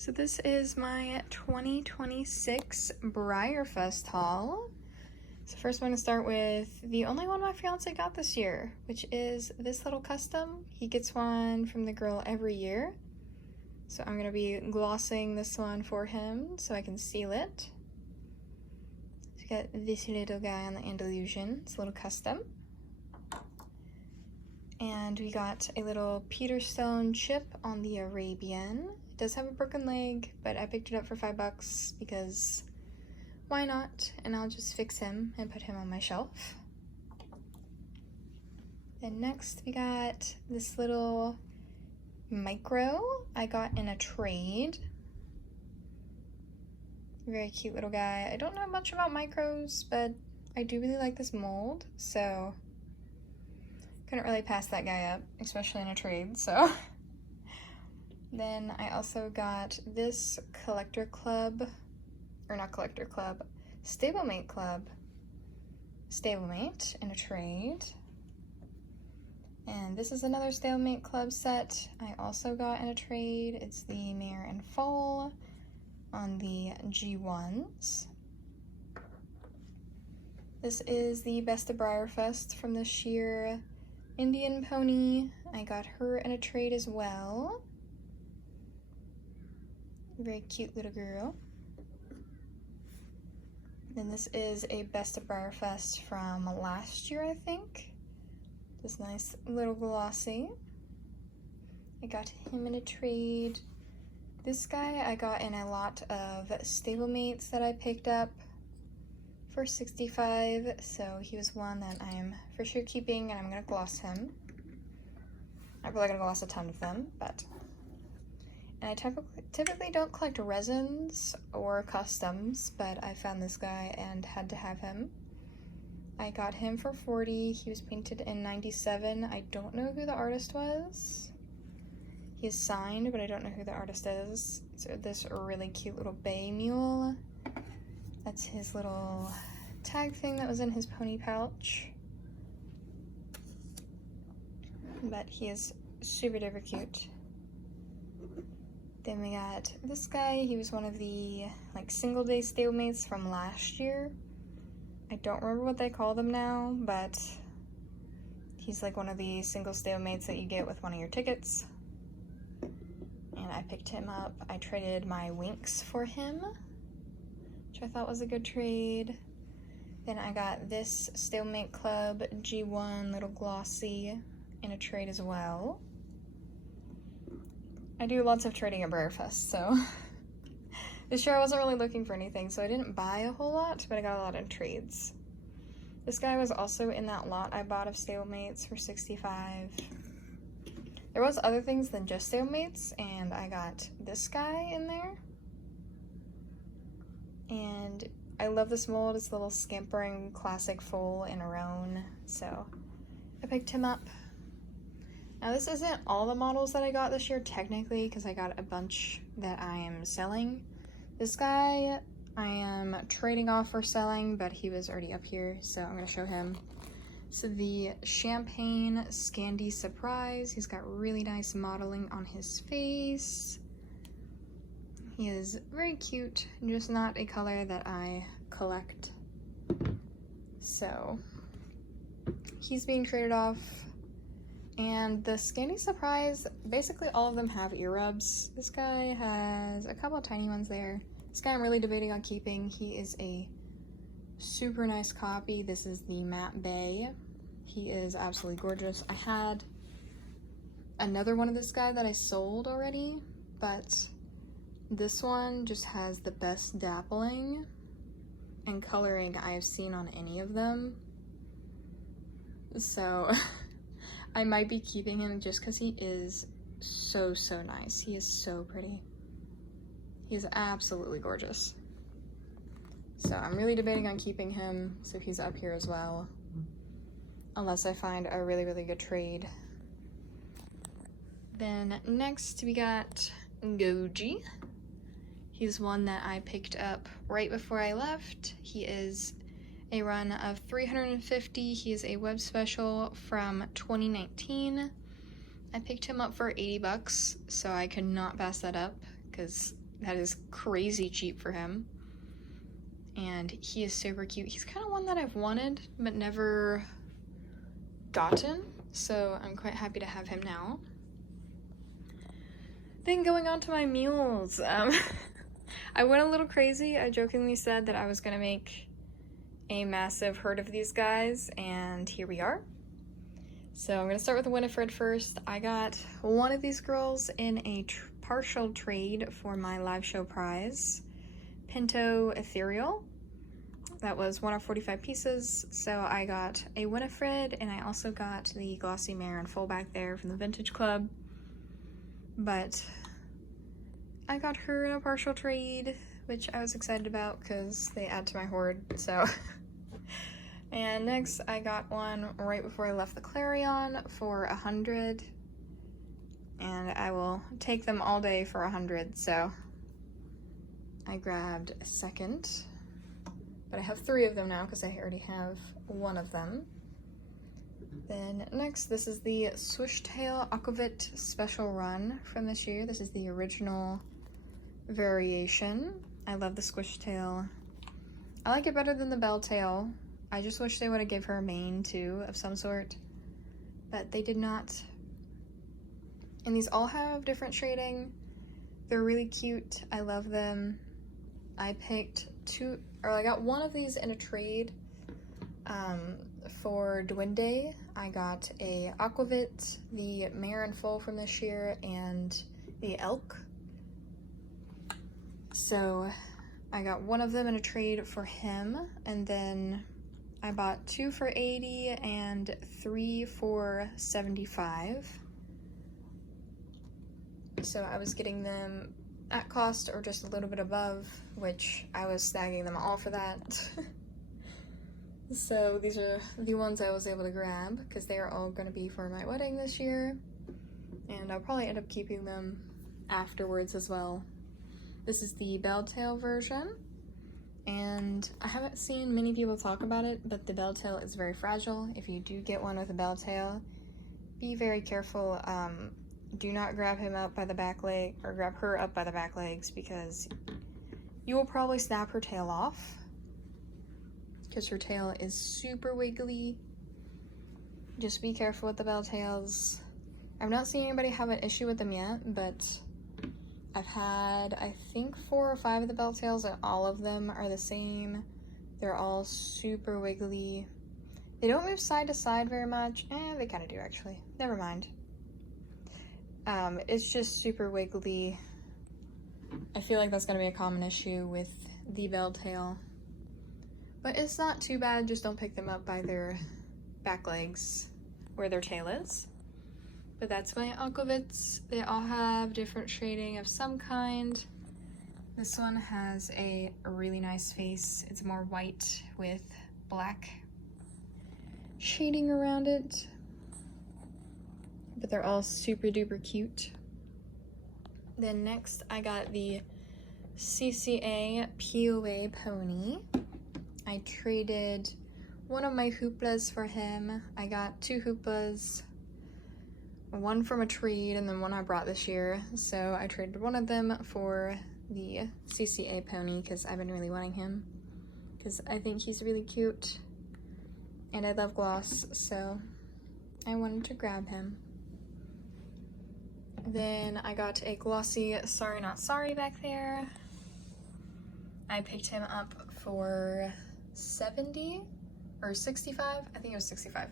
So this is my 2026 BreyerFest haul. So first I'm going to start with the only one my fiance got this year, which is this little custom. He gets one from the girl every year. So I'm going to be glossing this one for him so I can seal it. So we got this little guy on the Andalusian. It's a little custom. And we got a little Peterstone chip on the Arabian. It does have a broken leg, but I picked it up for $5 because why not? And I'll just fix him and put him on my shelf. Then next we got this little micro I got in a trade. Very cute little guy. I don't know much about micros, but I do really like this mold, so couldn't really pass that guy up, especially in a trade, so. Then I also got this stablemate club in a trade. And this is another stablemate club set I also got in a trade. It's the Mare and Hual on the G1s. This is the Best of BreyerFest from this year. Indian pony. I got her in a trade as well. Very cute little girl. Then this is a Best of BreyerFest from last year, I think. This nice little glossy. I got him in a trade. This guy I got in a lot of stablemates that I picked up for $65, so he was one that I am for sure keeping, and I'm gonna gloss him. I'm probably gonna gloss a ton of them, but. And I typically don't collect resins or customs, but I found this guy and had to have him. I got him for $40. He was painted in '97. I don't know who the artist was. He is signed, but I don't know who the artist is. So this really cute little bay mule. That's his little tag thing that was in his pony pouch. But he is super duper cute. Then we got this guy. He was one of the single day stalemates from last year. I don't remember what they call them now, but he's like one of the single stalemates that you get with one of your tickets. And I picked him up. I traded my Winks for him, which I thought was a good trade. Then I got this Stalemate Club G1 little glossy in a trade as well. I do lots of trading at BreyerFest, so this year I wasn't really looking for anything, so I didn't buy a whole lot, but I got a lot in trades. This guy was also in that lot I bought of stablemates for $65. There was other things than just stablemates, and I got this guy in there. And I love this mold. It's a little scampering classic foal in a roan, so I picked him up. Now this isn't all the models that I got this year technically, because I got a bunch that I am selling. This guy I am trading off for selling, but he was already up here, so I'm going to show him. So the Champagne Scandi Surprise. He's got really nice modeling on his face. He is very cute, just not a color that I collect. So he's being traded off. And the Scandi Surprise, basically all of them have ear rubs. This guy has a couple of tiny ones there. This guy I'm really debating on keeping. He is a super nice copy. This is the Matte Bay. He is absolutely gorgeous. I had another one of this guy that I sold already, but this one just has the best dappling and coloring I have seen on any of them. So I might be keeping him just because he is so nice. He is so pretty. He is absolutely gorgeous. So I'm really debating on keeping him, so he's up here as well. Unless I find a really good trade. Then next we got Goji. He's one that I picked up right before I left. He is a run of 350. He is a web special from 2019. I picked him up for $80, so I could not pass that up because that is crazy cheap for him. And he is super cute. He's kind of one that I've wanted but never gotten, so I'm quite happy to have him now. Then going on to my mules. I went a little crazy. I jokingly said that I was gonna make a massive herd of these guys, and here we are. So I'm gonna start with the Winifred first. I got one of these girls in a partial trade for my live show prize, Pinto Ethereal. That was 1 of 45 pieces, so I got a Winifred, and I also got the glossy mare and full back there from the Vintage Club. But I got her in a partial trade, which I was excited about because they add to my hoard, so. And next I got one right before I left the Clarion for 100, and I will take them all day for 100, so I grabbed a second. But I have 3 of them now because I already have one of them. Then next, this is the Swishtail Aquavit Special Run from this year. This is the original variation. I love the Swishtail. I like it better than the Belltail. I just wish they would have given her a mane too of some sort, but they did not. And these all have different shading. They're really cute. I love them. I picked I got one of these in a trade for Duende. I got a Aquavit, the Mare and Foal from this year, and the Elk. So I got one of them in a trade for him, and then I bought 2 for 80 and 3 for 75. So I was getting them at cost or just a little bit above, which I was snagging them all for that. So these are the ones I was able to grab because they are all going to be for my wedding this year, and I'll probably end up keeping them afterwards as well. This is the Belltail version, and I haven't seen many people talk about it, but the Belltail is very fragile. If you do get one with a Belltail, be very careful. Do not grab him up by the back leg, or grab her up by the back legs, because you will probably snap her tail off, because her tail is super wiggly. Just be careful with the Belltails. I've not seen anybody have an issue with them yet, but I've had, I think, 4 or 5 of the Belltails, and all of them are the same. They're all super wiggly. They don't move side to side very much. They kind of do, actually. Never mind. It's just super wiggly. I feel like that's going to be a common issue with the Belltail. But it's not too bad, just don't pick them up by their back legs where their tail is. But that's my Aquavits. They all have different shading of some kind. This one has a really nice face. It's more white with black shading around it. But they're all super duper cute. Then next I got the CCA POA pony. I traded one of my hooplas for him. I got 2 hooplas, one from a trade and then one I brought this year. So I traded one of them for the CCA pony because I've been really wanting him, because I think he's really cute and I love gloss, so I wanted to grab him. Then I got a glossy Sorry Not Sorry back there. I picked him up for 70 or 65. I think it was 65.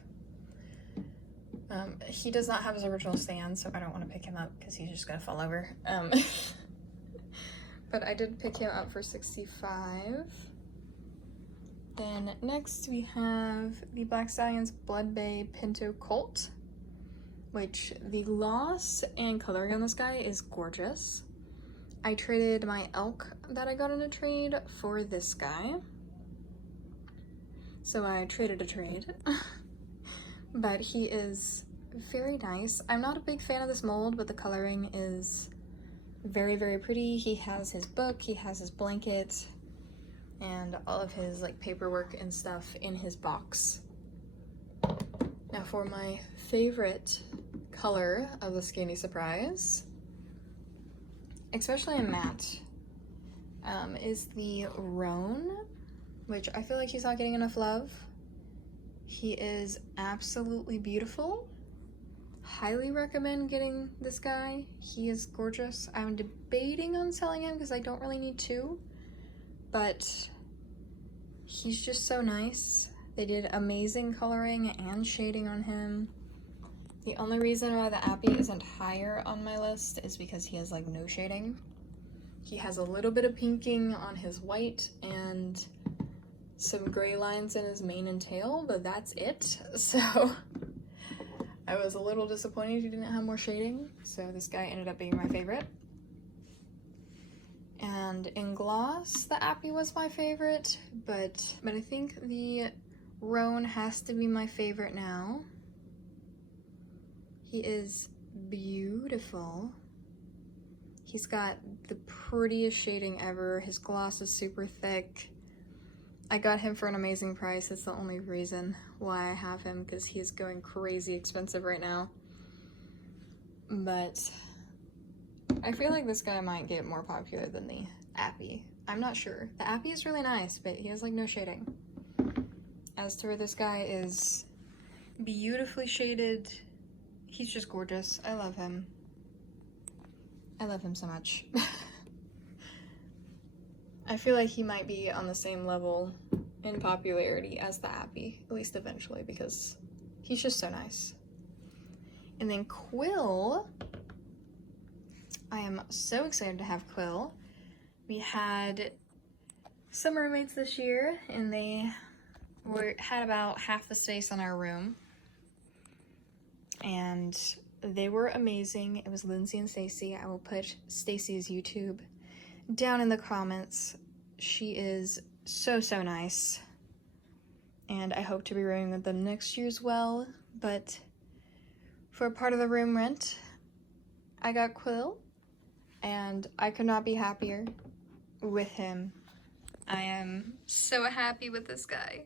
He does not have his original stand, so I don't want to pick him up because he's just gonna fall over. But I did pick him up for 65. Then next we have the Black Stallions Blood Bay Pinto Colt, which the gloss and coloring on this guy is gorgeous. I traded my elk that I got in a trade for this guy. So I traded a trade. But he is very nice. I'm not a big fan of this mold, but the coloring is very, very pretty. He has his book, he has his blanket, and all of his like paperwork and stuff in his box. Now for my favorite color of the Skinny Surprise, especially in matte, is the roan, which I feel like he's not getting enough love. He is absolutely beautiful. Highly recommend getting this guy. He is gorgeous. I'm debating on selling him because I don't really need to, but he's just so nice. They did amazing coloring and shading on him. The only reason why the Appy isn't higher on my list is because he has like no shading. He has a little bit of pinking on his white and some gray lines in his mane and tail, but that's it. So I was a little disappointed he didn't have more shading, so this guy ended up being my favorite. And in gloss, the Appy was my favorite, but I think the roan has to be my favorite now. He is beautiful. He's got the prettiest shading ever. His gloss is super thick. I got him for an amazing price. It's the only reason why I have him, because he is going crazy expensive right now. But I feel like this guy might get more popular than the Appy. I'm not sure. The Appy is really nice, but he has like no shading. As to where this guy is beautifully shaded, he's just gorgeous. I love him. I love him so much. I feel like he might be on the same level in popularity as the Appy, at least eventually, because he's just so nice. And then Quill, I am so excited to have Quill. We had some roommates this year, and they had about half the space on our room. And they were amazing. It was Lindsay and Stacy. I will put Stacy's YouTube down in the comments. She is so nice, and I hope to be rooming with them next year as well. But for part of the room rent, I got Quill, and I could not be happier with him. I am so happy with this guy.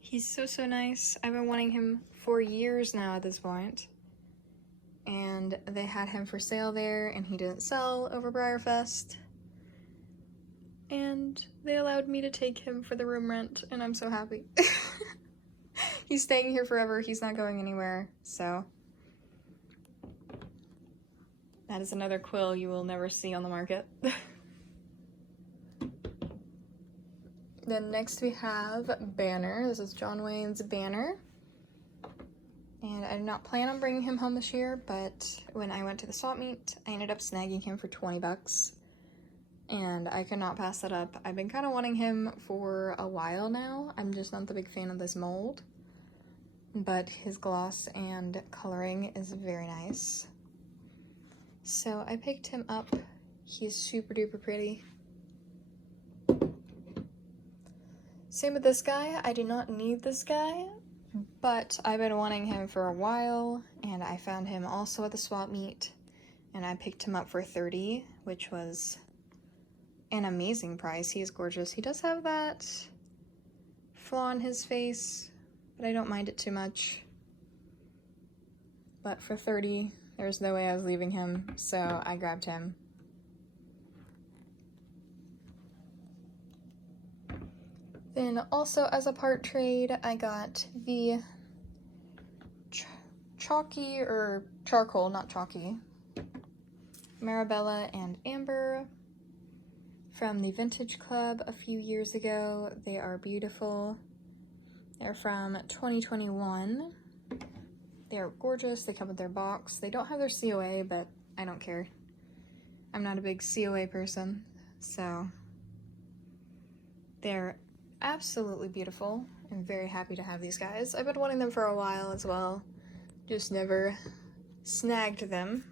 He's so nice. I've been wanting him for years now at this point. And they had him for sale there, and he didn't sell over BreyerFest. And they allowed me to take him for the room rent, and I'm so happy. He's staying here forever. He's not going anywhere, so that is another Quill you will never see on the market. Then next we have Banner. This is John Wayne's Banner. And I did not plan on bringing him home this year, but when I went to the swap meet, I ended up snagging him for 20 bucks. And I could not pass that up. I've been kind of wanting him for a while now. I'm just not the big fan of this mold. But his gloss and coloring is very nice. So I picked him up. He's super duper pretty. Same with this guy. I do not need this guy, but I've been wanting him for a while, and I found him also at the swap meet, and I picked him up for $30, which was an amazing price. He is gorgeous. He does have that flaw on his face, but I don't mind it too much. But for $30, there's no way I was leaving him, so I grabbed him. Then also as a part trade, I got the chalky, or charcoal, not chalky, Marabella and Amber from the Vintage Club a few years ago. They are beautiful. They're from 2021. They're gorgeous. They come with their box. They don't have their COA, but I don't care. I'm not a big COA person, so they're absolutely beautiful. I'm very happy to have these guys. I've been wanting them for a while as well, just never snagged them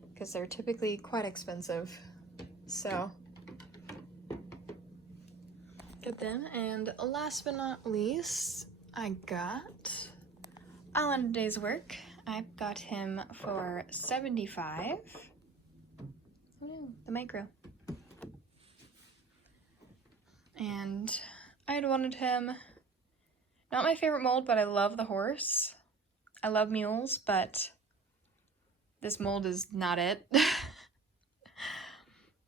because they're typically quite expensive, so get them. And last but not least, I got Alan Day's Work. I got him for $75. Oh no, the micro. And I had wanted him, not my favorite mold, but I love the horse. I love mules, but this mold is not it.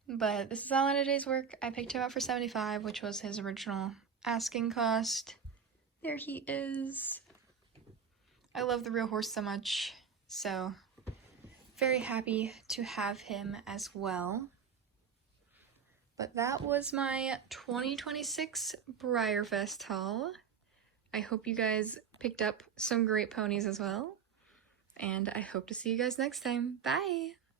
But this is all in a day's work. I picked him up for $75, which was his original asking cost. There he is. I love the real horse so much, so very happy to have him as well. But that was my 2026 BreyerFest haul. I hope you guys picked up some great ponies as well, and I hope to see you guys next time. Bye!